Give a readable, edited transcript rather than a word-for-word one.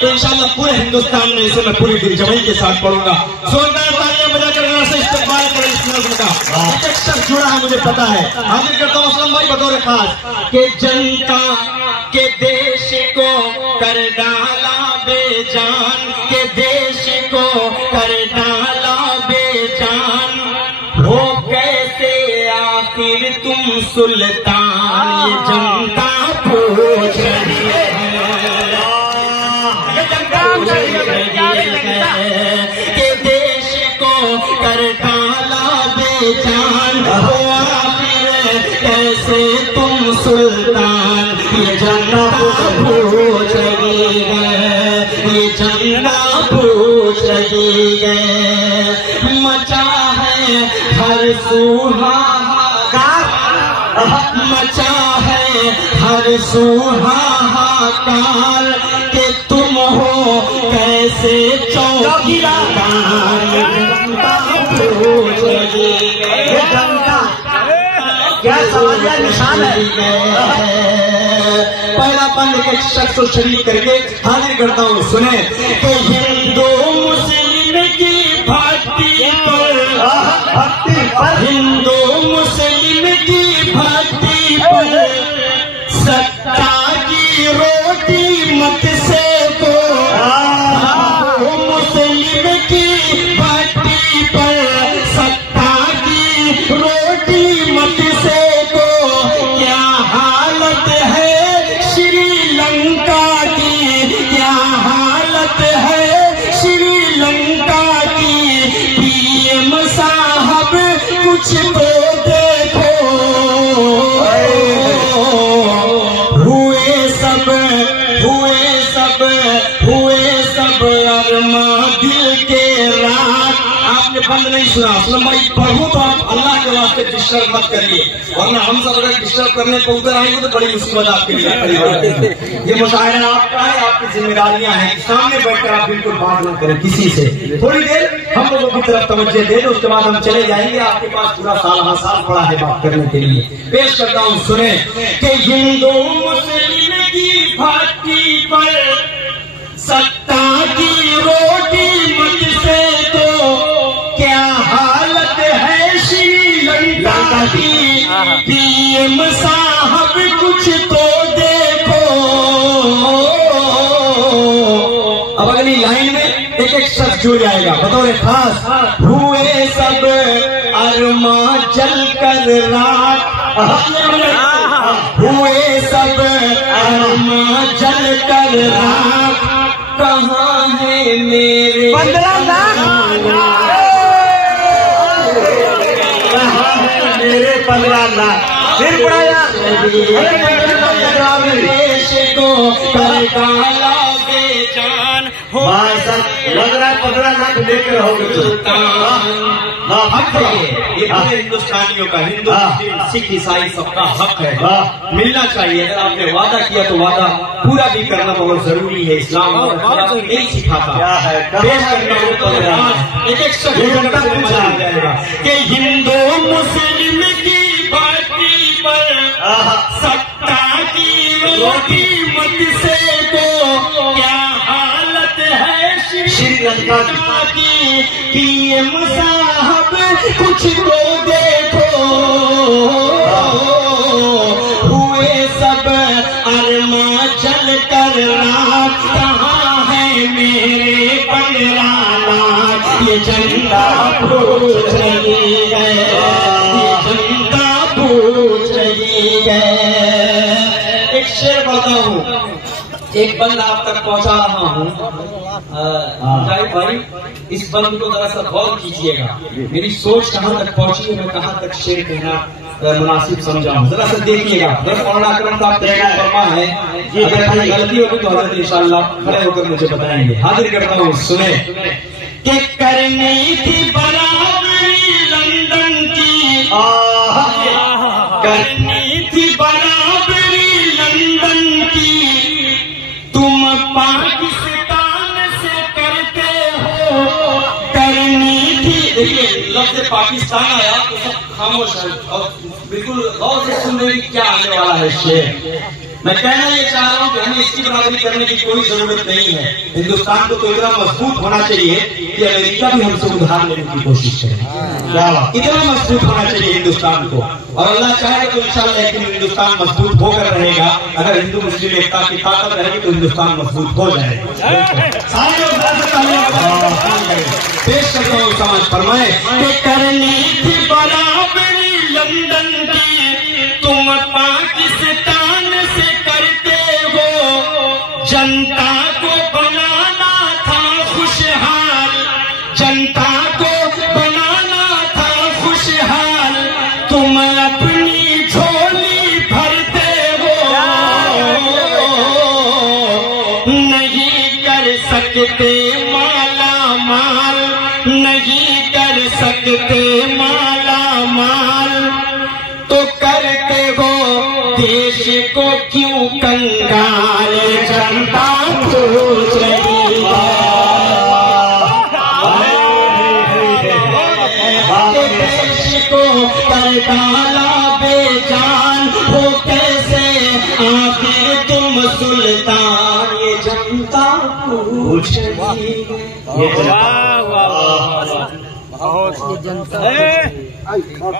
तो इंशाल्लाह पूरे हिंदुस्तान में इसे मैं पूरी दिलजमई के साथ पढ़ूंगा। जोरदार तालियां बजाकर से इस्तेमाल करें इस नज़्म का। एक शख्स जुड़ा है, मुझे पता है। हाजिर करता हूँ असलम भाई बतौर खास के जनता के देश को कर डाला बेजान, के देश को कर डाला बेजान, हो कैसे आखिर तुम सुल्तान, ये जनता पूछ रही है, के देश को कर डाला बेजान, हो आखिर कैसे तुम सुल्तान, ये जनता पूछ रही है, ये जनता पूछ रही है। मचा है हर सुहाहाकार, मचा है हर सुहाहाकार, कि तुम हो कैसे चौकीदार, पूछ रही है, जनता क्या समझ निशान है। पहला बंद एक शख्स को शरीक करके हाजिर करता हूँ, सुने कि हिंदू मुस्लिम की भक्ति पर, हिंदू मुस्लिम की भक्ति पर, सत्ता की रोटी मत सेको, मुस्लिम की भक्ति पर सत्ता की रोटी मत सेको, क्या हालत है श्रीलंका की, क्या हालत है श्रीलंका की, पीएम साहब कुछ तो देखो, हुए सब अरमा दिल के रात। आपने बंद नहीं सुना असलम भाई, पढ़ूं तो आप अल्लाह के वास्ते डिस्टर्ब मत करिए, वरना हम सब अगर डिस्टर्ब करने को उधर आएंगे तो बड़ी मुसीबत आपके लिए खड़ी हो जाएगी। ये मुशायरा आपका है, आपकी जिम्मेदारियां हैं, सामने बैठकर आप बिल्कुल बात न करें किसी से। थोड़ी देर हम लोगों की तरफ तवज्जो दे दो, उसके बाद हम चले जाएंगे। आपके पास पूरा साल पड़ा है बात करने के लिए। पेश करता हूँ, सुने कि हिंदू मुस्लिम की भक्ति पर सत्ता की रोटी मत से तो, क्या हालत है श्रीलंका की, पीएम साहब कुछ तो देखो। अब अगली लाइन में एक एक शख्स जुड़ जाएगा बतौर खास, हुए सब अरमा जल कर राख, हुए सब अरमा जल कर राख, कहाँ है मेरे 15 लाख, कहाँ है मेरे 15 लाख, फिर पढ़ाया देश को कर डाला बेजान, लग रहा है 15 लाख लेकर रहोगे। हक है ये पूरे हिंदुस्तानियों का, हिंदू सिख ईसाई सबका हक है, मिलना चाहिए। अगर आपने वादा किया तो वादा पूरा भी करना बहुत जरूरी है। इस्लाम नहीं सिखाता एक एक जाएगा कि हिंदू मुस्लिम की भक्ति पर सत्ता की रोटी मत से तो, क्या हालत है श्रीलंका की, पीएम साहब कुछ तो देखो, हुए सब अरमा जल कर राख, कहाँ है मेरे 15 लाख, ये जनता पूछ रही है, ये जनता पूछ रही है। एक शेर पढ़ता हूँ, एक बंद आप तक पहुंचा रहा हूँ। मुजाहिद भाई इस बंद को जरा सा गौर कीजिएगा, मेरी सोच कहाँ तक पहुंची है, मैं कहाँ तक शेर कहना मुनासिब समझा हूँ, जरा सा देखिएगा। बस मौलाना अकरम साहब फरमा है, अगर कोई गलती होगी तो हजरत इंशाअल्लाह खड़े होकर मुझे बताएंगे। हाजिर करता हूँ, सुने कि करनी थी बराबरी लंदन की, करनी थी बराबरी लंदन की, तुम पाकिस्तान से करते हो, करनी थी। देखिए लफ्ज़ पाकिस्तान आया तो सब खामोश है और बिल्कुल गौर से सुन रहे क्या आने वाला है शेर। मैं कहना ये चाह रहा हूँ कि हमें इसकी बराबरी करने की कोई जरूरत नहीं है। हिंदुस्तान को तो इतना मजबूत होना चाहिए कि अमेरिका भी हमसे उधार लेने की कोशिश करे। इतना मजबूत होना चाहिए हिंदुस्तान को, और अल्लाह चाहे तो इंशाअल्लाह लेकिन हिंदुस्तान मजबूत होकर रहेगा। अगर हिंदू मुस्लिम एकता की ताकत रहेगी तो हिंदुस्तान मजबूत हो जाएगा। सारे लोग पेश करता हूँ, समझ फरमाए करनी थी बराबरी लंदन की, तुम पाकिस्तान से करते हो, जनता को बनाना था खुशहाल, जनता को बनाना था खुशहाल, तुम अपनी झोली भरते हो, नहीं कर सकते माला माल, नहीं कर सकते माला माल, तो करते हो देश को क्यों कंगाल, जनता पूछ रही है, देश को कर डाला बेजान, हो कैसे आखिर तुम सुल्तान, ये जनता पूछ रही है।